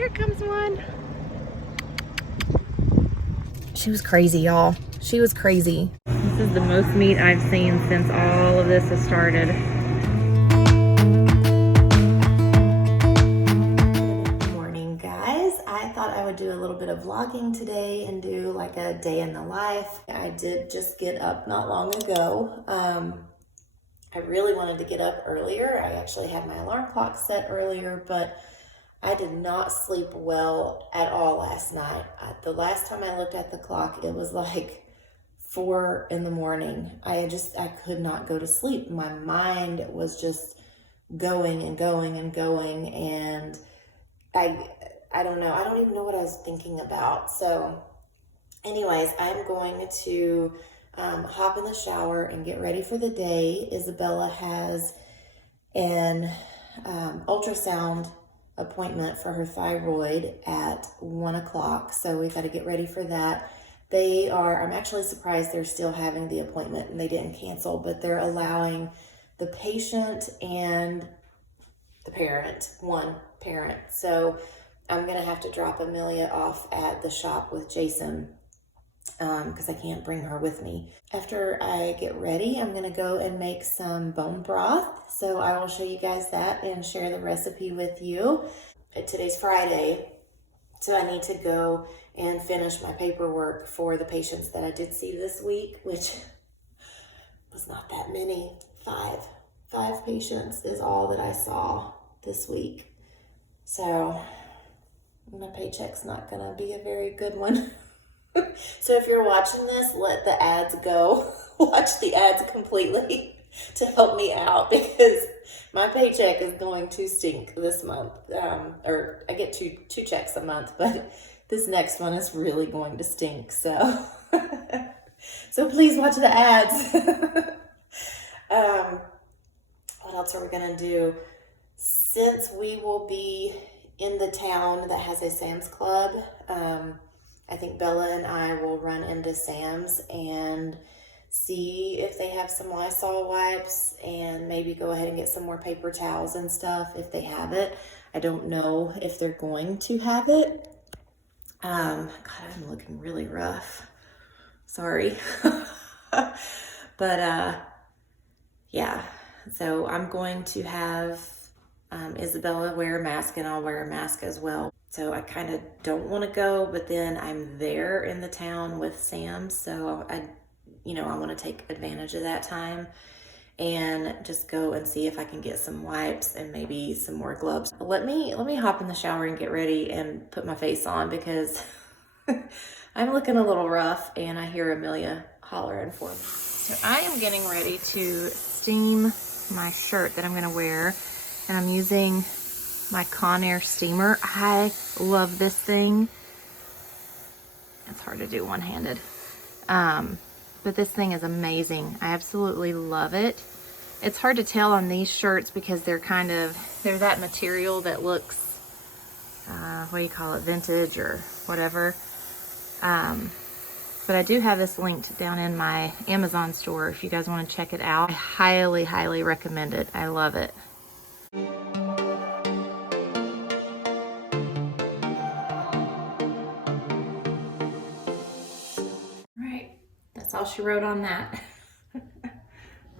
here comes one. She was crazy, y'all. She was crazy. This is the most meat I've seen since all of this has started. Good morning, guys. I thought I would do a little bit of vlogging today and do like a day in the life. I did just get up not long ago. I really wanted to get up earlier. I actually had my alarm clock set earlier, but I did not sleep well at all last night. The last time I looked at the clock, it was like 4 in the morning. I could not go to sleep. My mind was just going and going and going, and I don't know. I don't even know what I was thinking about. So anyways, I'm going to hop in the shower and get ready for the day. Isabella has an ultrasound appointment for her thyroid at 1 o'clock, so we've got to get ready for that. I'm actually surprised they're still having the appointment and they didn't cancel, but they're allowing the patient and the parent, one parent. So I'm gonna have to drop Amelia off at the shop with Jason because I can't bring her with me. After I get ready, I'm gonna go and make some bone broth. So I will show you guys that and share the recipe with you. Today's Friday, so I need to go and finish my paperwork for the patients that I did see this week, which was not that many. Five patients is all that I saw this week. So my paycheck's not gonna be a very good one. So if you're watching this, let the ads go. Watch the ads completely to help me out, because my paycheck is going to stink this month. Or I get two checks a month, but this next one is really going to stink. So, so please watch the ads. What else are we gonna do? Since we will be in the town that has a Sam's Club, I think Bella and I will run into Sam's and see if they have some Lysol wipes and maybe go ahead and get some more paper towels and stuff if they have it. I don't know if they're going to have it. God, I'm looking really rough. Sorry. But yeah, so I'm going to have Isabella wear a mask, and I'll wear a mask as well. So I kind of don't want to go, but then I'm there in the town with Sam, so I want to take advantage of that time and just go and see if I can get some wipes and maybe some more gloves. Let me hop in the shower and get ready and put my face on, because I'm looking a little rough and I hear Amelia hollering for me. So I am getting ready to steam my shirt that I'm going to wear, and I'm using my CONAIR steamer. I love this thing. It's hard to do one-handed. But this thing is amazing. I absolutely love it. It's hard to tell on these shirts because they're that material that looks, what do you call it, vintage or whatever. But I do have this linked down in my Amazon store if you guys want to check it out. I highly, highly recommend it. I love it. That's all she wrote on that. I'm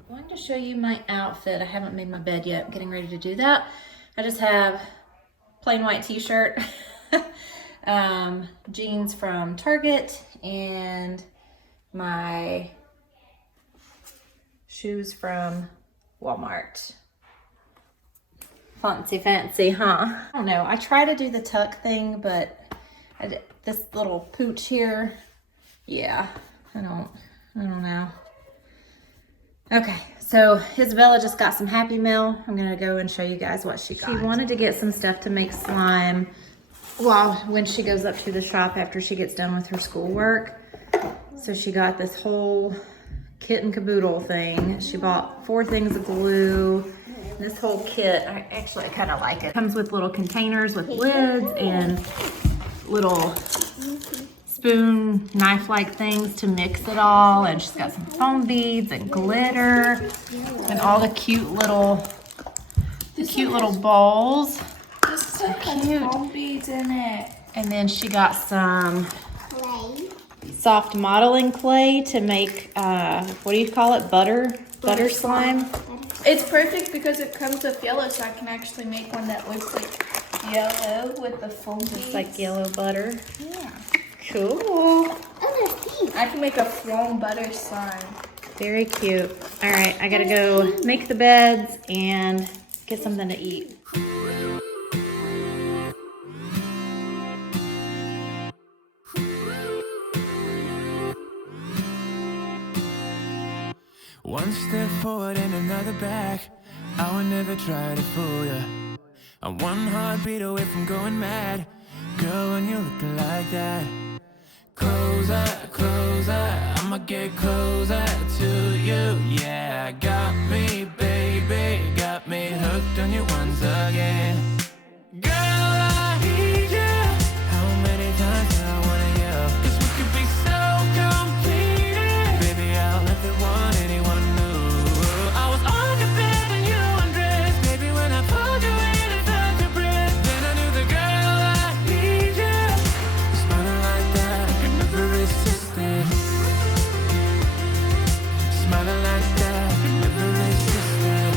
going to show you my outfit. I haven't made my bed yet. I'm getting ready to do that. I just have plain white t-shirt, jeans from Target, and my shoes from Walmart. Fancy, huh? I don't know. I try to do the tuck thing, but this little pooch here, yeah. I don't know. Okay, so Isabella just got some Happy Meal. I'm gonna go and show you guys what she got. She wanted to get some stuff to make slime when she goes up to the shop after she gets done with her schoolwork. So she got this whole kit and caboodle thing. She bought 4 things of glue. This whole kit, I kind of like it. It comes with little containers with lids and little spoon knife-like things to mix it all, and she's got some foam beads and glitter and all the cute little bowls. so cute. Foam beads in it. And then she got some Clay. soft modeling clay to make, what do you call it? Butter slime? It's perfect because it comes with yellow, so I can actually make one that looks like yellow with the foam beads. It's like yellow butter. Yeah. Cool. Oh, there's pink. I can make a foam butter slime. Very cute. All right, I gotta go make the beds and get something to eat. One step forward and another back. I would never try to fool ya. I'm one heartbeat away from going mad. Girl, when you're looking like that. Closer, closer, I'ma get closer to you. Yeah, got me, baby, got me hooked on you once again. Girl, I need you. How many times do I wanna yell? 'Cause we could be so complete. Baby, I'll never want anyone new. I was on the bed when you undressed. Baby, when I pulled you in and felt your breath, then I knew the girl I need you. Smiling like that, I could never resist it. Smiling like that, I could never resist it.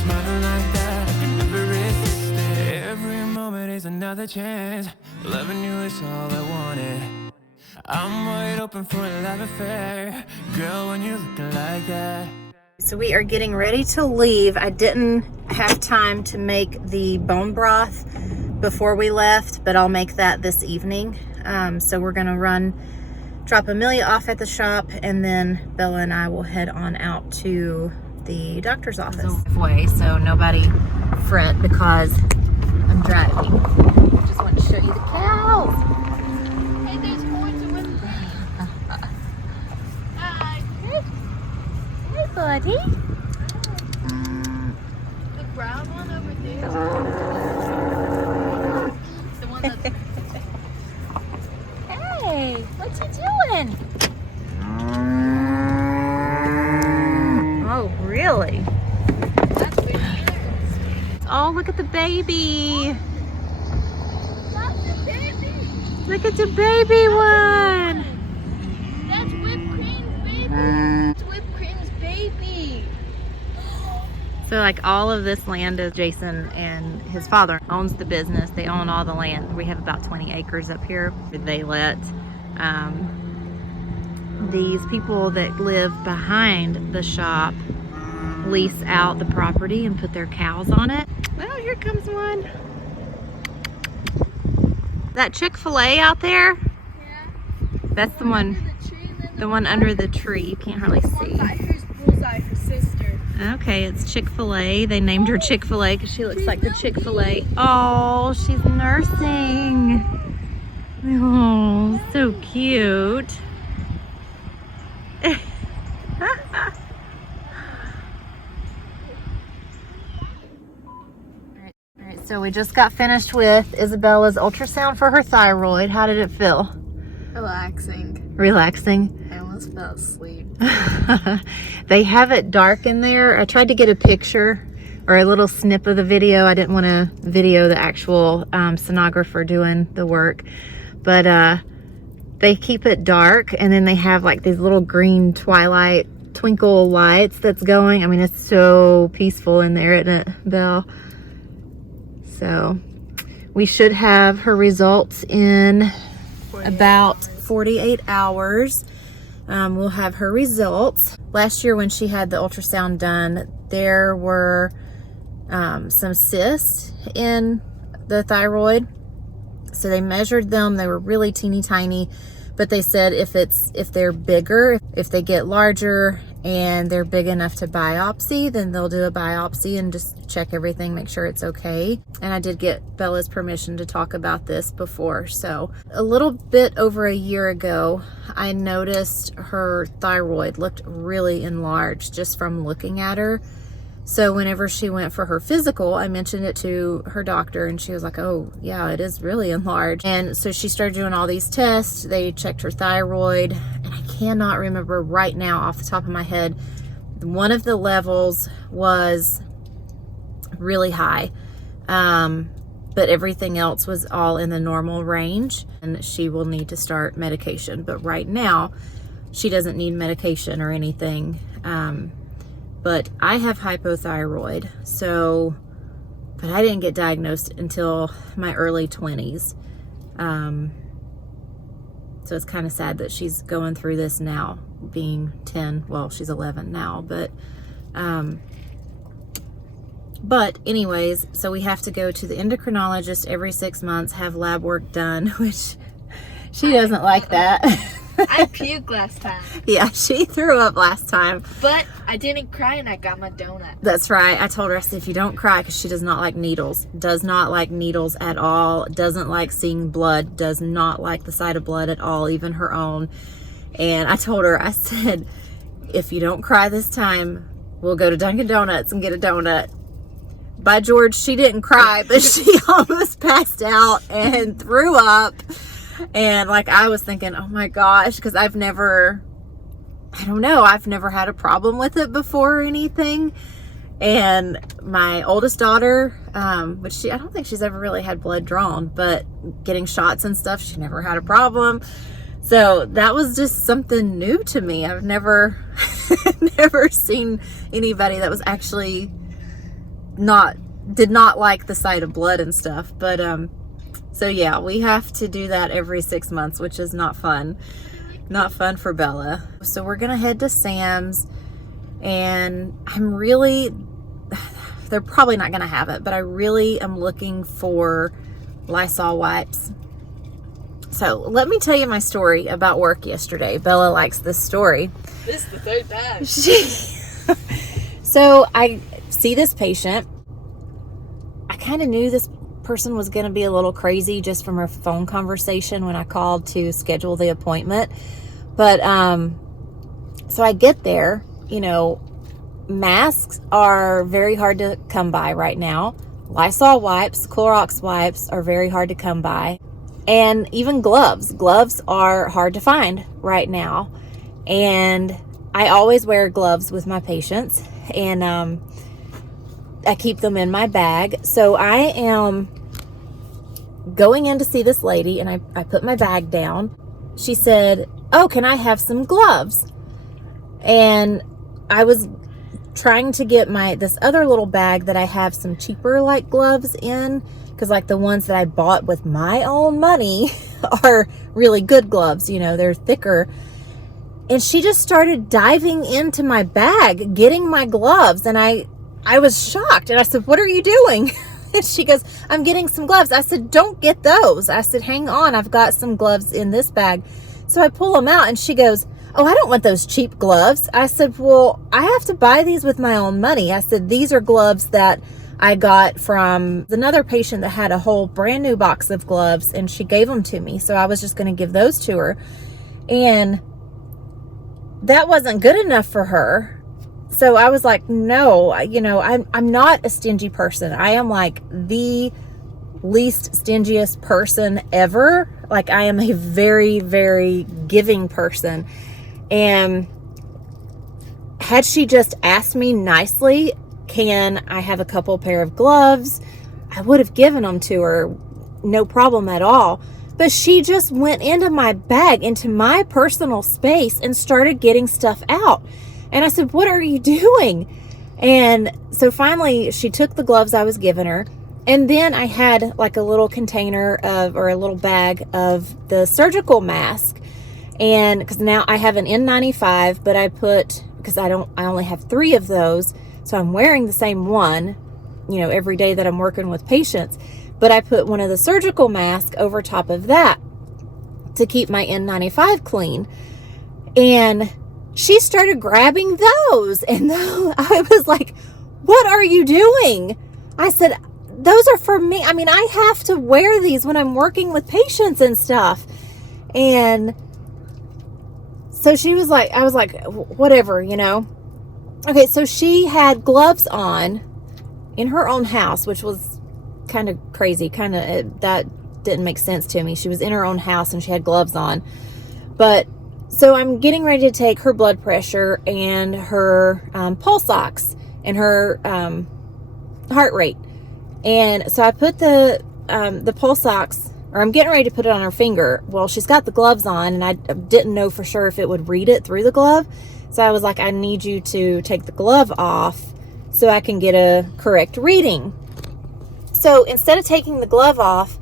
Smiling like that, I could never resist it. Every moment is another chance. Loving you is all I wanted. I'm wide open for a love affair. Girl, when you're looking like that. So we are getting ready to leave. I didn't have time to make the bone broth before we left, but I'll make that this evening. So we're gonna drop Amelia off at the shop, and then Bella and I will head on out to the doctor's office. So nobody fret because I'm driving. I just want to show you the cows. Hey, there's more to one thing. Hi. Hey, buddy. The brown one over there. The one that's... Hey, what you doing? Oh, really? That's where he is. Oh, look at the baby. That's the baby. Look at the baby one. That's whipped cream's baby. That's whipped cream's baby. So like all of this land is Jason and his father owns the business. They own all the land. We have about 20 acres up here. They let these people that live behind the shop lease out the property and put their cows on it. Well, here comes one. That Chick-fil-A out there? Yeah. That's the one, the one under the tree. You can't hardly see. Here's Bullseye, her sister. Okay, it's Chick-fil-A. They named her Chick-fil-A because she looks like the Chick-fil-A. Oh, she's nursing. Oh, so cute. Alright, so we just got finished with Isabella's ultrasound for her thyroid. How did it feel? Relaxing. Relaxing. I almost fell asleep. They have it dark in there. I tried to get a picture or a little snip of the video. I didn't want to video the actual sonographer doing the work, but they keep it dark, and then they have like these little green twilight twinkle lights that's going. I mean, it's so peaceful in there, isn't it, Belle? So we should have her results in about 48 hours. We'll have her results. Last year when she had the ultrasound done, there were some cysts in the thyroid. So they measured them. They were really teeny tiny, but they said if they're bigger, if they get larger and they're big enough to biopsy, then they'll do a biopsy and just check everything, make sure it's okay. And I did get Bella's permission to talk about this before. So a little bit over a year ago, I noticed her thyroid looked really enlarged just from looking at her. So whenever she went for her physical, I mentioned it to her doctor, and she was like, oh yeah, it is really enlarged. And so she started doing all these tests. They checked her thyroid, and I cannot remember right now off the top of my head. One of the levels was really high. But everything else was all in the normal range, and she will need to start medication. But right now, she doesn't need medication or anything. But I have hypothyroid, but I didn't get diagnosed until my early 20s. So it's kind of sad that she's going through this now, being 10. Well, she's 11 now, but anyways, so we have to go to the endocrinologist every 6 months, have lab work done, which she doesn't like that. I puked last time. Yeah, she threw up last time. But I didn't cry and I got my donut. That's right. I told her, I said, if you don't cry, because she does not like needles. Does not like needles at all. Doesn't like seeing blood. Does not like the sight of blood at all, even her own. And I told her, I said, if you don't cry this time, we'll go to Dunkin' Donuts and get a donut. By George, she didn't cry, but she almost passed out and threw up. And like, I was thinking, oh my gosh, because I've never had a problem with it before or anything. And my oldest daughter, which I don't think she's ever really had blood drawn, but getting shots and stuff, she never had a problem. So that was just something new to me. I've never seen anybody that was actually did not like the sight of blood and stuff. But so yeah, we have to do that every 6 months, which is not fun. Not fun for Bella. So we're gonna head to Sam's, and they're probably not gonna have it, but I really am looking for Lysol wipes. So let me tell you my story about work yesterday. Bella likes this story. This is the third time. So I see this patient. I kind of knew this person was going to be a little crazy just from her phone conversation when I called to schedule the appointment. But so I get there, masks are very hard to come by right now. Lysol wipes, Clorox wipes are very hard to come by. And even gloves are hard to find right now. And I always wear gloves with my patients, and I keep them in my bag. So I am going in to see this lady, and I put my bag down. She said, oh, can I have some gloves? And I was trying to get this other little bag that I have some cheaper like gloves in, because like the ones that I bought with my own money are really good gloves, they're thicker. And she just started diving into my bag, getting my gloves, and I was shocked. And I said, what are you doing? And she goes, I'm getting some gloves. I said, don't get those. I said, hang on, I've got some gloves in this bag. So I pull them out, and she goes, oh, I don't want those cheap gloves. I said, well, I have to buy these with my own money. I said, these are gloves that I got from another patient that had a whole brand new box of gloves, and she gave them to me. So I was just going to give those to her. And that wasn't good enough for her. So I was like, no, I'm not a stingy person. I am like the least stingiest person ever. Like, I am a very, very giving person. And had she just asked me nicely, can I have a couple pair of gloves, I would have given them to her, no problem at all. But she just went into my bag, into my personal space, and started getting stuff out. And I said, what are you doing? And so finally she took the gloves I was giving her. And then I had like a little container or a little bag of the surgical mask. And because now I have an N95, but because I only have 3 of those. So I'm wearing the same one, every day that I'm working with patients. But I put one of the surgical masks over top of that to keep my N95 clean. And she started grabbing those. And I was like, what are you doing? I said, those are for me. I mean, I have to wear these when I'm working with patients and stuff. And so she was like, I was like, whatever, Okay, so she had gloves on in her own house, which was kind of crazy. That didn't make sense to me. She was in her own house and she had gloves on. But so I'm getting ready to take her blood pressure and her pulse ox and her heart rate. And so I put the pulse ox, or I'm getting ready to put it on her finger. Well, she's got the gloves on, and I didn't know for sure if it would read it through the glove. So I was like, I need you to take the glove off so I can get a correct reading. So instead of taking the glove off,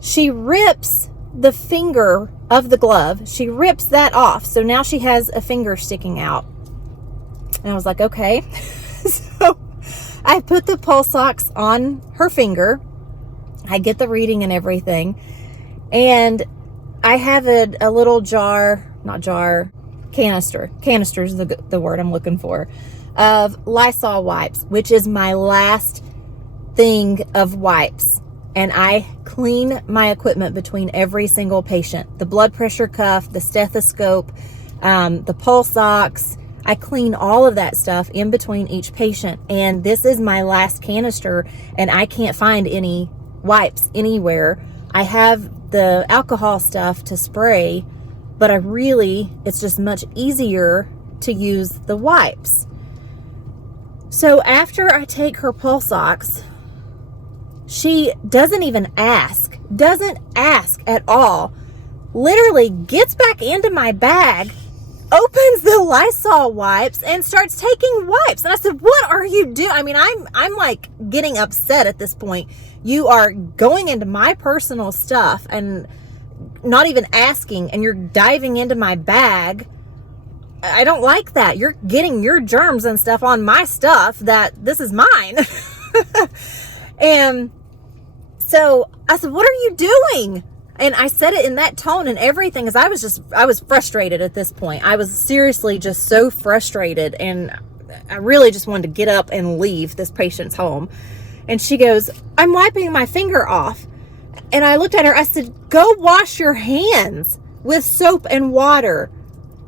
she rips the finger of the glove. She rips that off. So now she has a finger sticking out. And I was like, okay. So I put the pulse ox on her finger. I get the reading and everything. And I have a little canister. Canister is the word I'm looking for. Of Lysol wipes, which is my last thing of wipes. And I clean my equipment between every single patient. The blood pressure cuff, the stethoscope, the pulse ox. I clean all of that stuff in between each patient. And this is my last canister, and I can't find any wipes anywhere. I have the alcohol stuff to spray, but it's just much easier to use the wipes. So after I take her pulse ox, she doesn't even ask, at all, literally gets back into my bag, opens the Lysol wipes, and starts taking wipes. And I said, what are you doing? I mean, I'm like getting upset at this point. You are going into my personal stuff and not even asking, and you're diving into my bag. I don't like that. You're getting your germs and stuff on my stuff that this is mine. And so I said, what are you doing? And I said it in that tone and everything, because I was frustrated at this point. I was seriously just so frustrated, and I really just wanted to get up and leave this patient's home. And she goes, I'm wiping my finger off. And I looked at her, I said, go wash your hands with soap and water.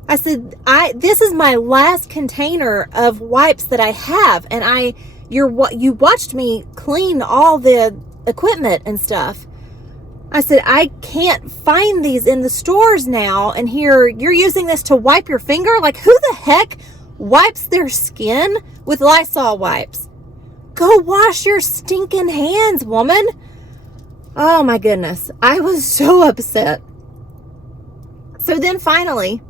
I said, this is my last container of wipes that I have. And you watched me clean all the equipment and stuff. I said, I can't find these in the stores now. And here you're using this to wipe your finger? Like, who the heck wipes their skin with Lysol wipes? Go wash your stinking hands, woman. Oh my goodness. I was so upset. So then finally,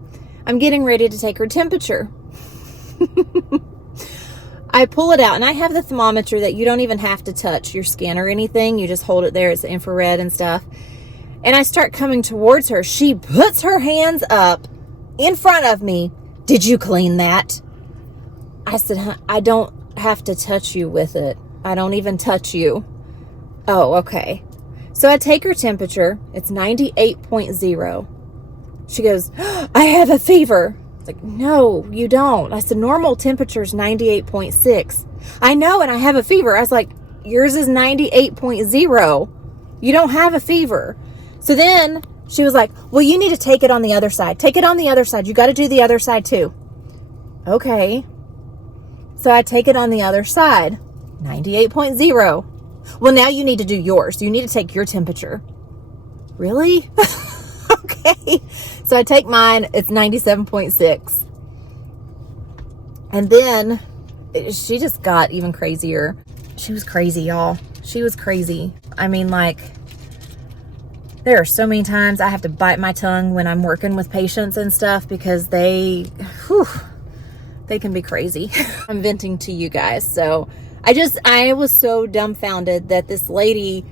I'm getting ready to take her temperature. I pull it out, and I have the thermometer that you don't even have to touch your skin or anything. You just hold it there. It's infrared and stuff. And I start coming towards her. She puts her hands up in front of me. Did you clean that? I said, I don't have to touch you with it. I don't even touch you. Oh, okay. So I take her temperature. It's 98.0. She goes, I have a fever. Like, no, you don't. I said, normal temperature is 98.6. I know, and I have a fever. I was like, yours is 98.0. You don't have a fever. So then she was like, well, you need to take it on the other side. Take it on the other side. You got to do the other side too. Okay. So I take it on the other side, 98.0. Well, now you need to do yours. You need to take your temperature. Really? Okay. So I take mine. It's 97.6. And then she just got even crazier. She was crazy, y'all. She was crazy. I mean, like, there are so many times I have to bite my tongue when I'm working with patients and stuff, because they can be crazy. I'm venting to you guys. So I was so dumbfounded that this lady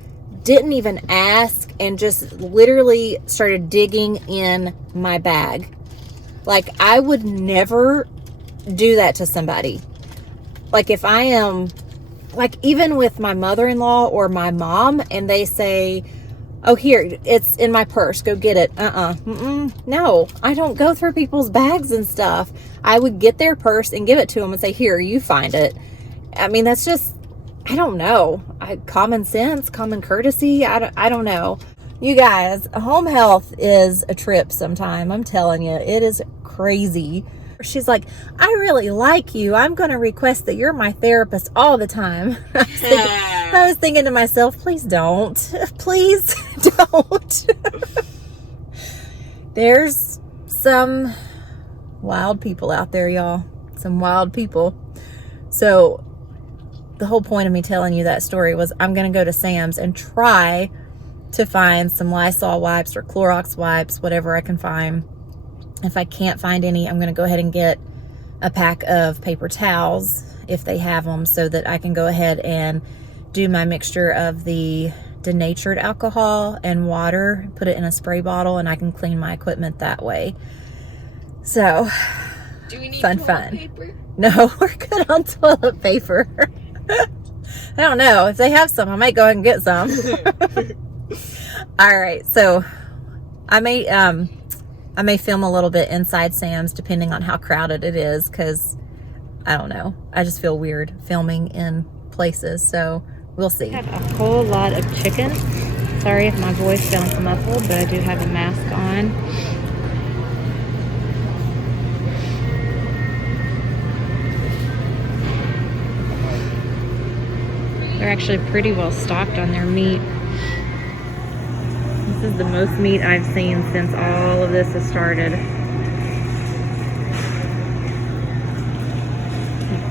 didn't even ask and just literally started digging in my bag. Like, I would never do that to somebody. Like, if I am, like, even with my mother-in-law or my mom, and they say, oh, here, it's in my purse, go get it. No, I don't go through people's bags and stuff. I would get their purse and give it to them and say, here, you find it. I mean, that's just, I don't know. Common sense, common courtesy. I don't know. You guys, home health is a trip sometime. I'm telling you, it is crazy. She's like, I really like you. I'm going to request that you're my therapist all the time. I was thinking to myself, please don't. Please don't. There's some wild people out there, y'all. Some wild people. So the whole point of me telling you that story was I'm going to go to Sam's and try to find some Lysol wipes or Clorox wipes, whatever I can find. If I can't find any, I'm going to go ahead and get a pack of paper towels if they have them, so that I can go ahead and do my mixture of the denatured alcohol and water, put it in a spray bottle, and I can clean my equipment that way. So, Do we need fun. paper? No, we're good on toilet paper. I don't know. If they have some, I might go ahead and get some. All right, so I may film a little bit inside Sam's depending on how crowded it is, because I don't know. I just feel weird filming in places, so we'll see. I have a whole lot of chicken. Sorry if my voice sounds muffled, but I do have a mask on. They're actually pretty well stocked on their meat. This is the most meat I've seen since all of this has started.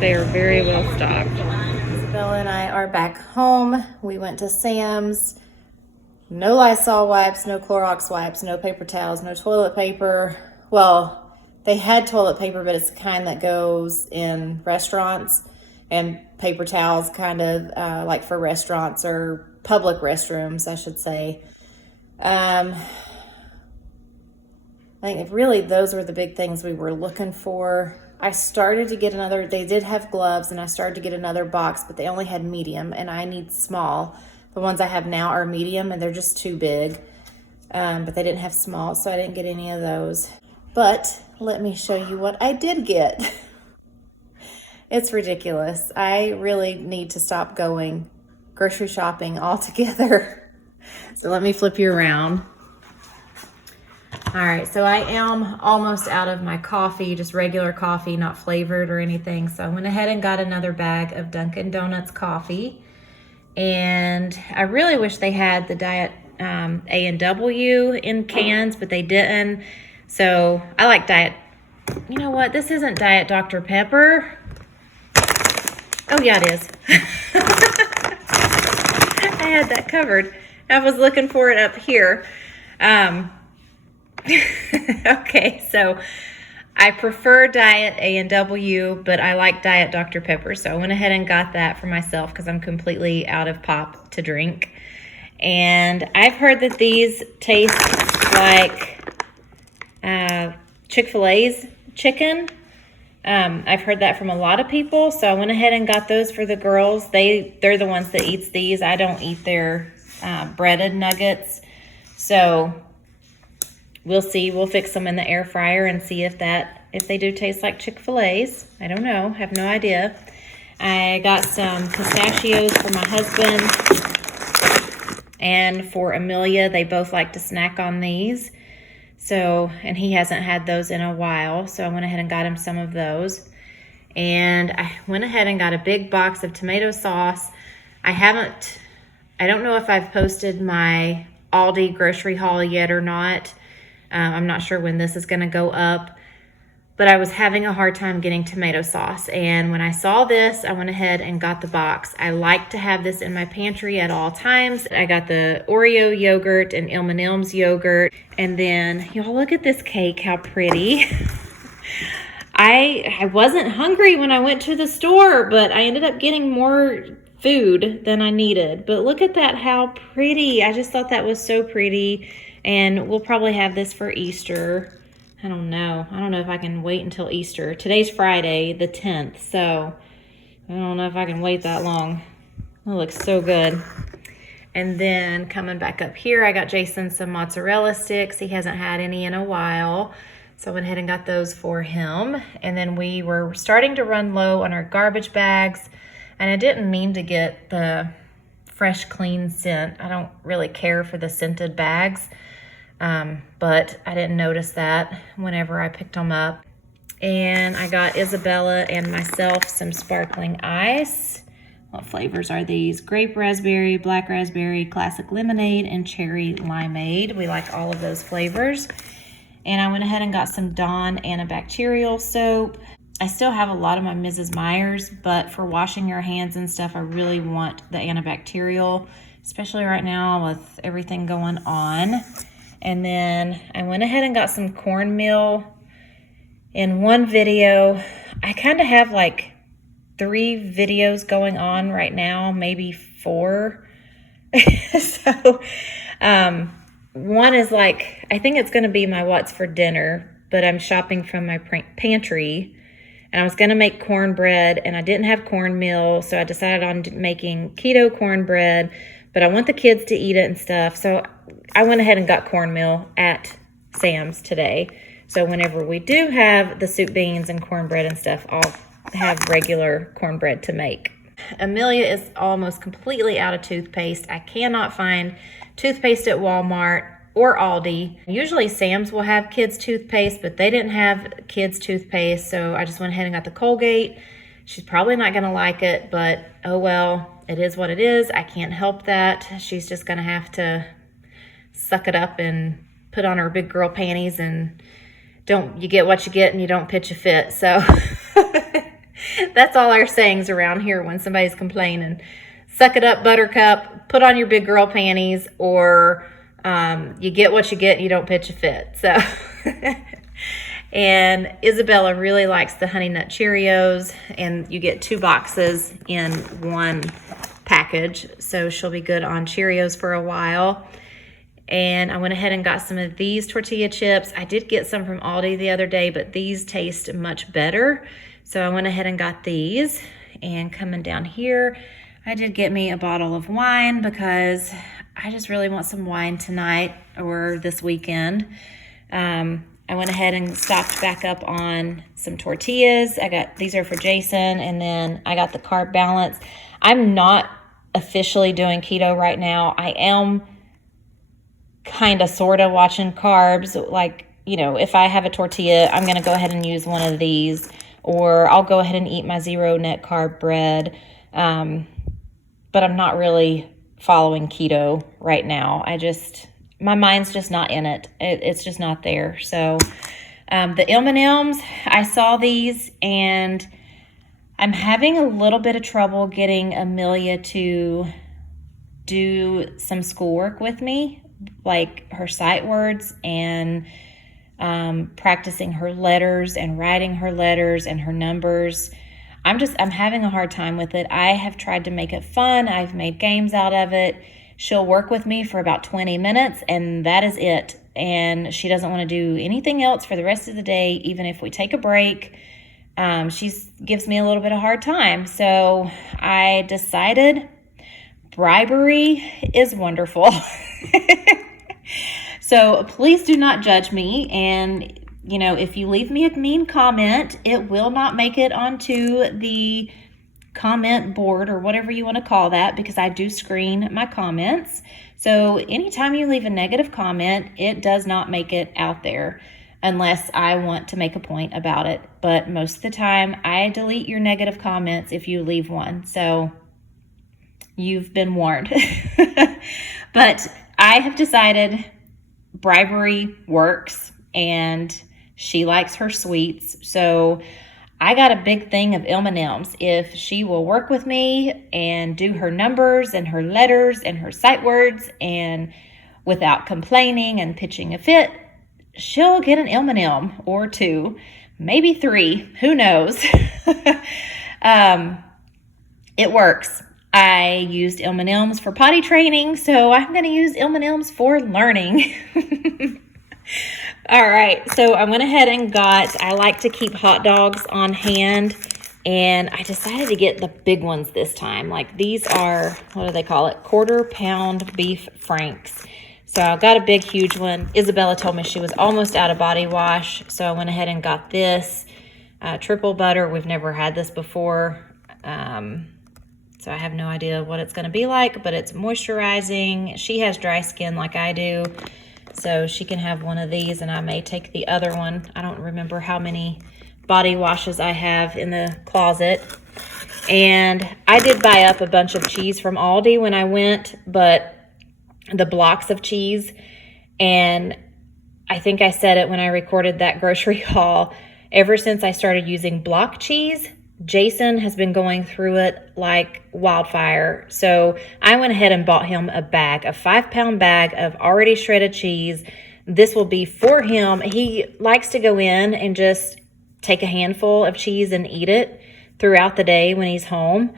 They are very well stocked. Isabella and I are back home. We went to Sam's. No Lysol wipes, no Clorox wipes, no paper towels, no toilet paper. Well, they had toilet paper, but it's the kind that goes in restaurants, and paper towels kind of like for restaurants or public restrooms, I should say. I think really those were the big things we were looking for. I started to get another, they did have gloves, and I started to get another box, but they only had medium, and I need small. The ones I have now are medium, and they're just too big, but they didn't have small, so I didn't get any of those. But let me show you what I did get. It's ridiculous. I really need to stop going grocery shopping altogether. So let me flip you around. All right, so I am almost out of my coffee, just regular coffee, not flavored or anything. So I went ahead and got another bag of Dunkin' Donuts coffee. And I really wish they had the Diet A&W in cans, but they didn't. So I like Diet, you know what? This isn't Diet Dr. Pepper. Oh yeah, it is. I had that covered. I was looking for it up here. Okay, so I prefer Diet A&W, but I like Diet Dr. Pepper. So I went ahead and got that for myself because I'm completely out of pop to drink. And I've heard that these taste like Chick-fil-A's chicken. I've heard that from a lot of people, so I went ahead and got those for the girls. They're the ones that eats these. I don't eat their breaded nuggets. So we'll see. We'll fix them in the air fryer and see if they do taste like Chick-fil-A's. I don't know. Have no idea. I got some pistachios for my husband and for Amelia. They both like to snack on these. So, and he hasn't had those in a while, so I went ahead and got him some of those. And I went ahead and got a big box of tomato sauce. I don't know if I've posted my Aldi grocery haul yet or not. I'm not sure when this is going to go up, but I was having a hard time getting tomato sauce. And when I saw this, I went ahead and got the box. I like to have this in my pantry at all times. I got the Oreo yogurt and M&M's yogurt. And then, y'all look at this cake, how pretty. I wasn't hungry when I went to the store, but I ended up getting more food than I needed. But look at that, how pretty. I just thought that was so pretty. And we'll probably have this for Easter. I don't know if I can wait until Easter. Today's Friday, the 10th, so I don't know if I can wait that long. It looks so good. And then coming back up here, I got Jason some mozzarella sticks. He hasn't had any in a while, so I went ahead and got those for him. And then we were starting to run low on our garbage bags, and I didn't mean to get the fresh, clean scent. I don't really care for the scented bags. But I didn't notice that whenever I picked them up. And I got Isabella and myself some sparkling ice. What flavors are these? Grape raspberry, black raspberry, classic lemonade, and cherry limeade. We like all of those flavors. And I went ahead and got some Dawn antibacterial soap. I still have a lot of my Mrs. Meyer's, but for washing your hands and stuff, I really want the antibacterial, especially right now with everything going on. And then I went ahead and got some cornmeal. In one video, I kind of have like 3 videos going on right now, maybe 4. So, one is like, I think it's going to be my what's for dinner, but I'm shopping from my pantry. And I was going to make cornbread, and I didn't have cornmeal, so I decided on making keto cornbread, but I want the kids to eat it and stuff. So I went ahead and got cornmeal at Sam's today. So whenever we do have the soup beans and cornbread and stuff, I'll have regular cornbread to make. Amelia is almost completely out of toothpaste. I cannot find toothpaste at Walmart or Aldi. Usually Sam's will have kids toothpaste, but they didn't have kids toothpaste, so I just went ahead and got the Colgate. She's probably not gonna like it, but oh well, it is what it is. I can't help that. She's just gonna have to suck it up and put on her big girl panties, and you get what you get and you don't pitch a fit. So that's all our sayings around here when somebody's complaining. Suck it up, buttercup, put on your big girl panties, or you get what you get and you don't pitch a fit. So, and Isabella really likes the Honey Nut Cheerios, and you get 2 boxes in one package. So she'll be good on Cheerios for a while. And I went ahead and got some of these tortilla chips. I did get some from Aldi the other day, but these taste much better. So I went ahead and got these. And coming down here, I did get me a bottle of wine because I just really want some wine tonight or this weekend. I went ahead and stocked back up on some tortillas. These are for Jason, and then I got the Carb Balance. I'm not officially doing keto right now. I am kind of sort of watching carbs. Like, you know, if I have a tortilla, I'm going to go ahead and use one of these, or I'll go ahead and eat my 0 net carb bread. But I'm not really following keto right now. My mind's just not in it. It's just not there. So the M&Ms, I saw these, and I'm having a little bit of trouble getting Amelia to do some schoolwork with me, like her sight words and practicing her letters and writing her letters and her numbers. I'm having a hard time with it. I have tried to make it fun. I've made games out of it. She'll work with me for about 20 minutes, and that is it. And she doesn't want to do anything else for the rest of the day, even if we take a break. She gives me a little bit of a hard time. So I decided bribery is wonderful. So please do not judge me. And, you know, if you leave me a mean comment, it will not make it onto the comment board or whatever you want to call that, because I do screen my comments. So anytime you leave a negative comment, it does not make it out there unless I want to make a point about it. But most of the time, I delete your negative comments if you leave one. So you've been warned. But I have decided bribery works, and she likes her sweets. So I got a big thing of M&Ms. If she will work with me and do her numbers and her letters and her sight words, and without complaining and pitching a fit, she'll get an M&M or 2, maybe 3, who knows. It works. I used M&Ms for potty training, so I'm going to use M&Ms for learning. All right, so I went ahead and I like to keep hot dogs on hand, and I decided to get the big ones this time. Like, these are, what do they call it? 1/4 pound beef franks. So I got a big, huge one. Isabella told me she was almost out of body wash, so I went ahead and got this. Triple butter. We've never had this before, so I have no idea what it's going to be like, but it's moisturizing. She has dry skin like I do, so she can have one of these, and I may take the other one. I don't remember how many body washes I have in the closet. And I did buy up a bunch of cheese from Aldi when I went, but the blocks of cheese, and I think I said it when I recorded that grocery haul, ever since I started using block cheese, Jason has been going through it like wildfire. So I went ahead and bought him a 5-pound bag of already shredded cheese. This will be for him. He likes to go in and just take a handful of cheese and eat it throughout the day when he's home,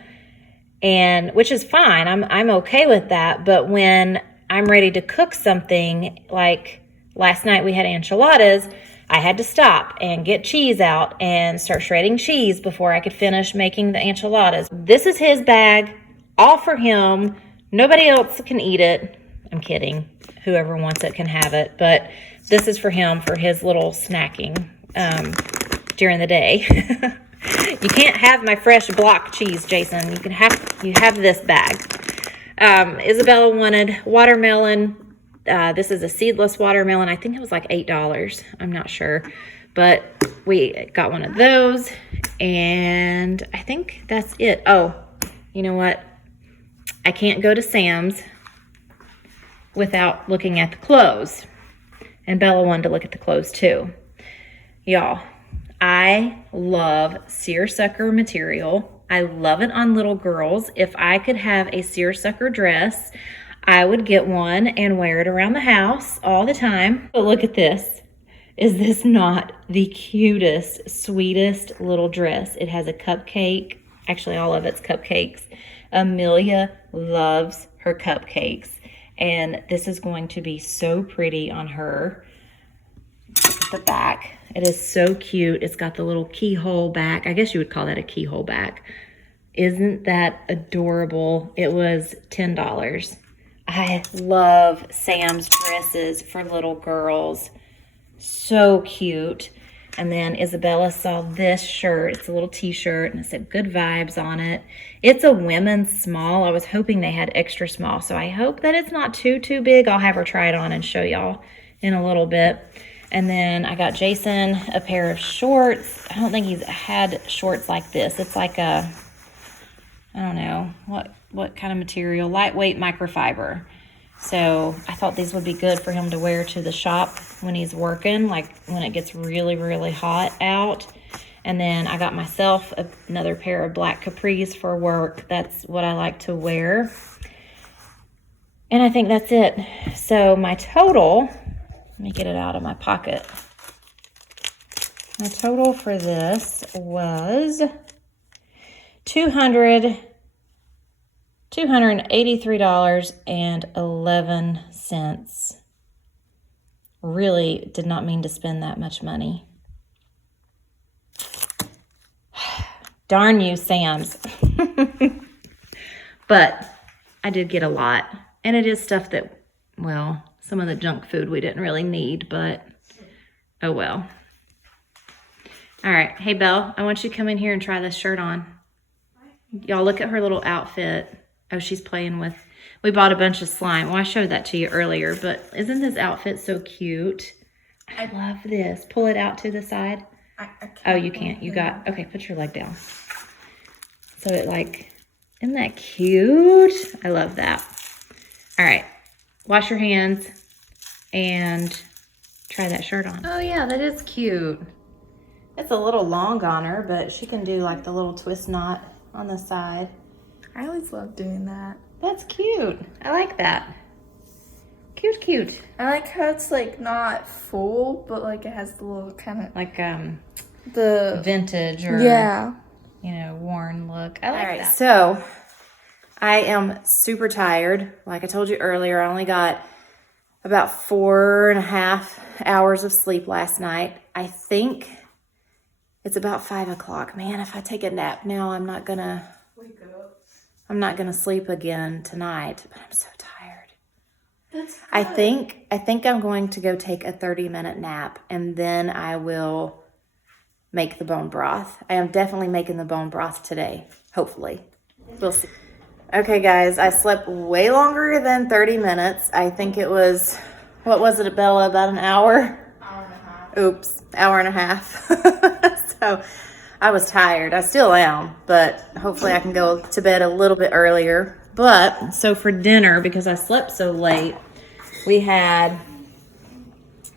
and which is fine. I'm okay with that. But when I'm ready to cook something, like last night we had enchiladas, I had to stop and get cheese out and start shredding cheese before I could finish making the enchiladas. This is his bag, all for him. Nobody else can eat it. I'm kidding. Whoever wants it can have it. But this is for him, for his little snacking during the day. You can't have my fresh block cheese, Jason. You have this bag. Isabella wanted watermelon. This is a seedless watermelon. I think it was like $8. I'm not sure. But we got one of those. And I think that's it. Oh, you know what? I can't go to Sam's without looking at the clothes. And Bella wanted to look at the clothes too. Y'all, I love seersucker material. I love it on little girls. If I could have a seersucker dress, I would get one and wear it around the house all the time. But look at this. Is this not the cutest, sweetest little dress? It has a cupcake. Actually, all of it's cupcakes. Amelia loves her cupcakes. And this is going to be so pretty on her. The back. It is so cute. It's got the little keyhole back. I guess you would call that a keyhole back. Isn't that adorable? It was $10. I love Sam's dresses for little girls. So cute. And then Isabella saw this shirt. It's a little t-shirt and it said good vibes on it. It's a women's small. I was hoping they had extra small. So I hope that it's not too big. I'll have her try it on and show y'all in a little bit. And then I got Jason a pair of shorts. I don't think he's had shorts like this. It's like a, I don't know, what kind of material? Lightweight microfiber. So I thought these would be good for him to wear to the shop when he's working, like when it gets really, really hot out. And then I got myself another pair of black capris for work. That's what I like to wear. And I think that's it. So my total, let me get it out of my pocket. My total for this was $283.11. Really did not mean to spend that much money. Darn you, Sam's. But I did get a lot. And it is stuff that, well, some of the junk food we didn't really need, but oh well. All right. Hey, Belle, I want you to come in here and try this shirt on. Y'all look at her little outfit. Oh, she's playing with, we bought a bunch of slime. Well, I showed that to you earlier, but isn't this outfit so cute? I love this. Pull it out to the side. I can't. Oh, you can't. You got, okay, put your leg down. So it like, isn't that cute? I love that. All right. Wash your hands and try that shirt on. Oh yeah, that is cute. It's a little long on her, but she can do like the little twist knot on the side. I always love doing that. That's cute. I like that. Cute, cute. I like how it's like not full, but like it has the little kind of Like the vintage or yeah, you know, worn look. I like All right, that. so I am super tired. Like I told you earlier, I only got about 4.5 hours of sleep last night. I think it's about 5 o'clock. Man, if I take a nap now, I'm not gonna sleep again tonight, but I'm so tired. I think I'm going to go take a 30-minute nap and then I will make the bone broth. I am definitely making the bone broth today, hopefully. We'll see. Okay, guys, I slept way longer than 30 minutes. I think it was, what was it, Bella, about an hour? hour and a half. Oops, hour and a half. So I was tired. I still am, but hopefully I can go to bed a little bit earlier. But So for dinner, because I slept so late, we had,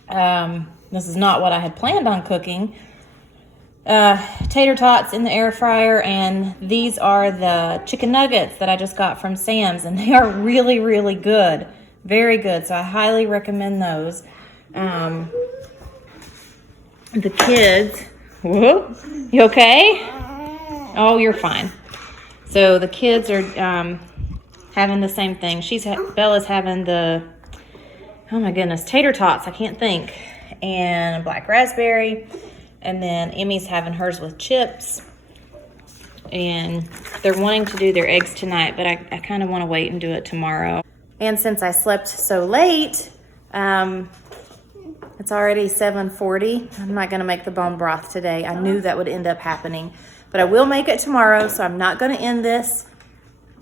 this is not what I had planned on cooking, tater tots in the air fryer, and these are the chicken nuggets that I just got from Sam's, and they are really, really good. Very good. So I highly recommend those. The kids, whoop, you okay? Oh, you're fine. So the kids are having the same thing. Bella's having the, oh my goodness, tater tots, I can't think, and black raspberry. And then Emmy's having hers with chips. And they're wanting to do their eggs tonight, but I kind of want to wait and do it tomorrow. And since I slept so late, it's already 7:40. I'm not going to make the bone broth today. I knew that would end up happening. But I will make it tomorrow, so I'm not going to end this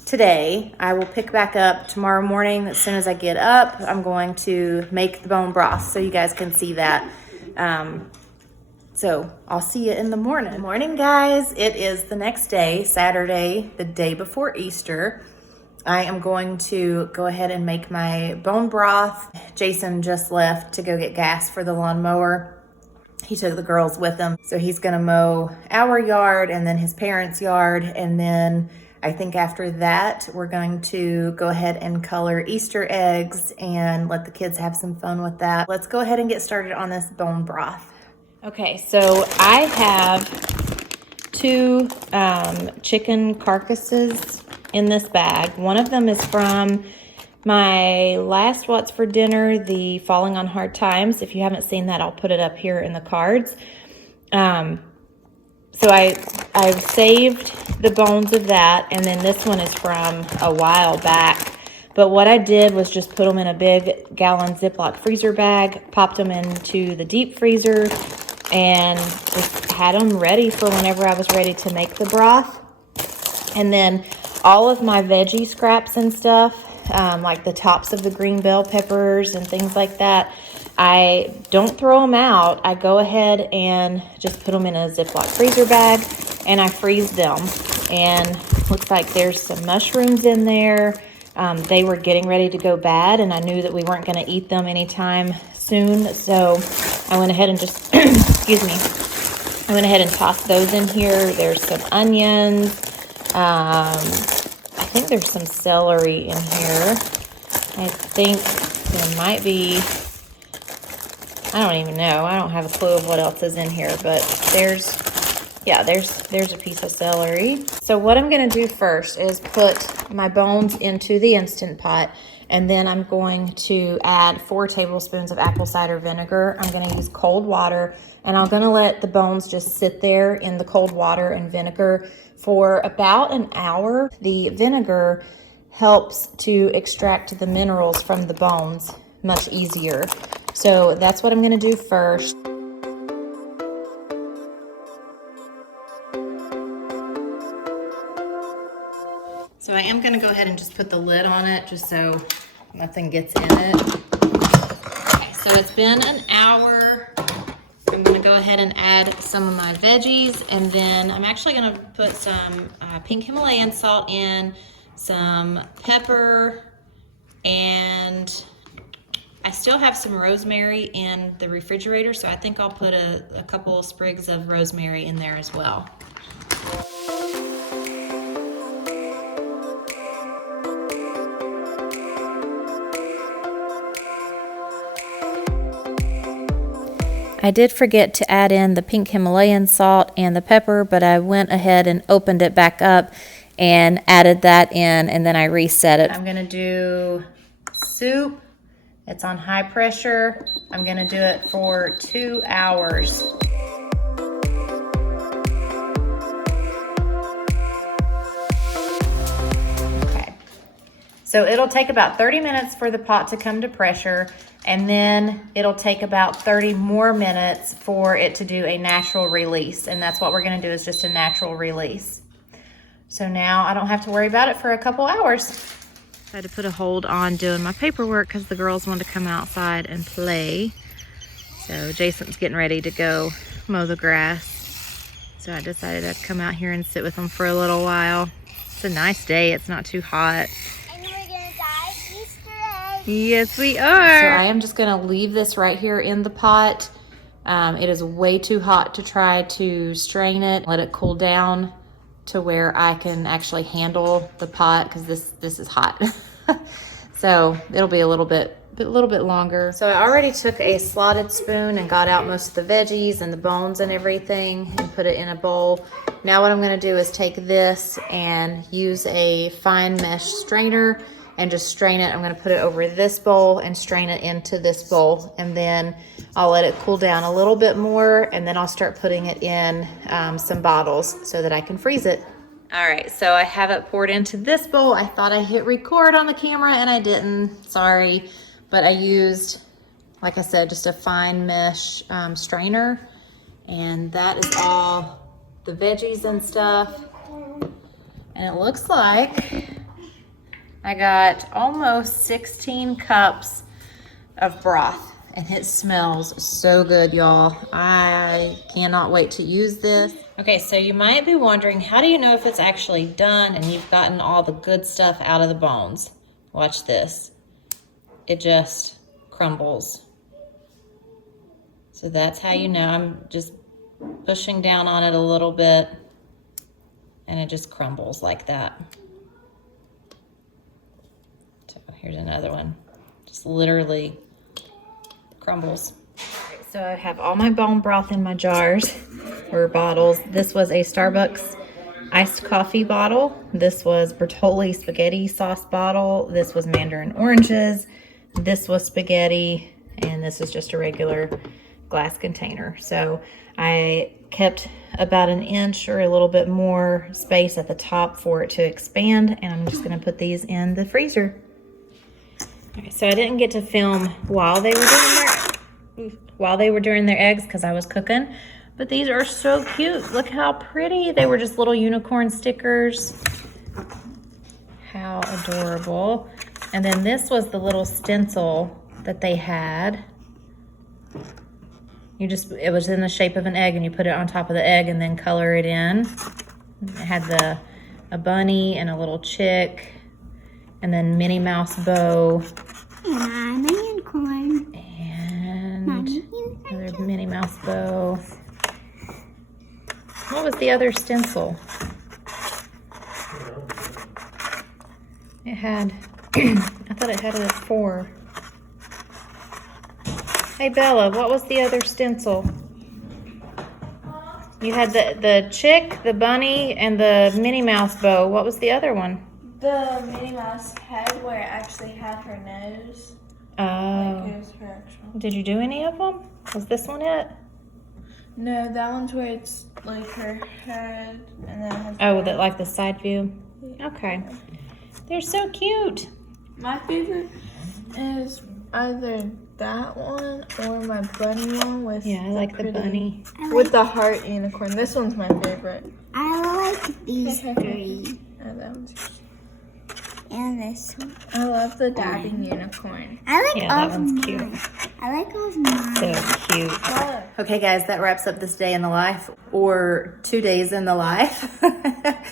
today. I will pick back up tomorrow morning. As soon as I get up, I'm going to make the bone broth so you guys can see that. So I'll see you in the morning. Good morning, guys. It is the next day, Saturday, the day before Easter. I am going to go ahead and make my bone broth. Jason just left to go get gas for the lawnmower. He took the girls with him. So he's gonna mow our yard and then his parents' yard. And then I think after that, we're going to go ahead and color Easter eggs and let the kids have some fun with that. Let's go ahead and get started on this bone broth. Okay, so I have 2 chicken carcasses in this bag. One of them is from my last What's for Dinner, the Falling on Hard Times. If you haven't seen that, I'll put it up here in the cards. So I've saved the bones of that, and then this one is from a while back. But what I did was just put them in a big gallon Ziploc freezer bag, popped them into the deep freezer, and just had them ready for whenever I was ready to make the broth. And then all of my veggie scraps and stuff, like the tops of the green bell peppers and things like that, I don't throw them out. I go ahead and just put them in a Ziploc freezer bag and I freeze them. And looks like there's some mushrooms in there. They were getting ready to go bad, and I knew that we weren't going to eat them anytime soon. So I went ahead and just, excuse me, I went ahead and tossed those in here. There's some onions. I think there's some celery in here. I think there might be, I don't even know. I don't have a clue of what else is in here, but there's a piece of celery. So what I'm going to do first is put my bones into the Instant Pot, and then I'm going to add 4 tablespoons of apple cider vinegar. I'm going to use cold water, and I'm going to let the bones just sit there in the cold water and vinegar for about an hour. The vinegar helps to extract the minerals from the bones much easier. So that's what I'm going to do first. So I am going to go ahead and just put the lid on it just so nothing gets in it. Okay, so it's been an hour. I'm going to go ahead and add some of my veggies, and then I'm actually going to put some pink Himalayan salt in, some pepper, and I still have some rosemary in the refrigerator, so I think I'll put a couple of sprigs of rosemary in there as well. I did forget to add in the pink Himalayan salt and the pepper, but I went ahead and opened it back up and added that in, and then I reset it. I'm gonna do soup. It's on high pressure. I'm gonna do it for 2 hours. Okay. So it'll take about 30 minutes for the pot to come to pressure, and then it'll take about 30 more minutes for it to do a natural release. And that's what we're gonna do, is just a natural release. So now I don't have to worry about it for a couple hours. I had to put a hold on doing my paperwork because the girls wanted to come outside and play. So Jason's getting ready to go mow the grass. So I decided to come out here and sit with them for a little while. It's a nice day, it's not too hot. And we're gonna dye Easter eggs. Yes, we are. So I am just gonna leave this right here in the pot It is way too hot to try to strain it, let it cool down to where I can actually handle the pot, because this is hot. So it'll be a little bit longer. So I already took a slotted spoon and got out most of the veggies and the bones and everything and put it in a bowl. Now what I'm gonna do is take this and use a fine mesh strainer and just strain it. I'm gonna put it over this bowl and strain it into this bowl, and then I'll let it cool down a little bit more, and then I'll start putting it in some bottles so that I can freeze it. All right, so I have it poured into this bowl. I thought I hit record on the camera and I didn't, sorry. But I used, like I said, just a fine mesh strainer, and that is all the veggies and stuff. And it looks like I got almost 16 cups of broth, and it smells so good, y'all. I cannot wait to use this. Okay, so you might be wondering, how do you know if it's actually done and you've gotten all the good stuff out of the bones? Watch this. It just crumbles. So that's how you know. I'm just pushing down on it a little bit, and it just crumbles like that. So here's another one. Just literally crumbles. All right, so I have all my bone broth in my jars or bottles. This was a Starbucks iced coffee bottle. This was Bertolli spaghetti sauce bottle. This was mandarin oranges. This was spaghetti, and this is just a regular glass container. So I kept about an inch or a little bit more space at the top for it to expand, and I'm just gonna put these in the freezer. Okay, so I didn't get to film while they were doing their eggs because I was cooking, but these are so cute. Look how pretty. They were just little unicorn stickers. How adorable. And then this was the little stencil that they had. It was in the shape of an egg, and you put it on top of the egg and then color it in. It had a bunny and a little chick, and then Minnie Mouse bow. And a unicorn. And another Minnie Mouse bow. What was the other stencil? It had, I thought it had a 4. Hey Bella, what was the other stencil? You had the chick, the bunny, and the Minnie Mouse bow. What was the other one? The Minnie Mouse head where it actually had her nose. Oh. Like it was her actual. Did you do any of them? Was this one it? No, that one's where it's like her head and then it has Oh, that like the side view? Okay. They're so cute. My favorite is either that one or my bunny one with Yeah, I like the bunny. with the heart unicorn. This one's my favorite. I like these 3. Oh, that one's And this one. I love the dabbing unicorn. I like Yeah, all that of one's mine. cute. I like all of mine. So cute. Okay guys, that wraps up this day in the life, or 2 days in the life.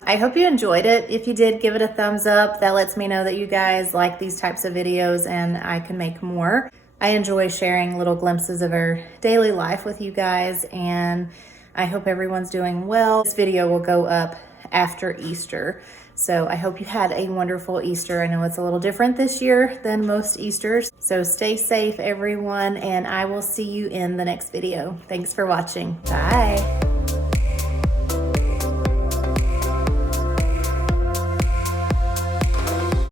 I hope you enjoyed it. If you did, give it a thumbs up. That lets me know that you guys like these types of videos and I can make more. I enjoy sharing little glimpses of our daily life with you guys, and I hope everyone's doing well. This video will go up after Easter. So I hope you had a wonderful Easter. I know it's a little different this year than most Easters. So stay safe, everyone, and I will see you in the next video. Thanks for watching. Bye.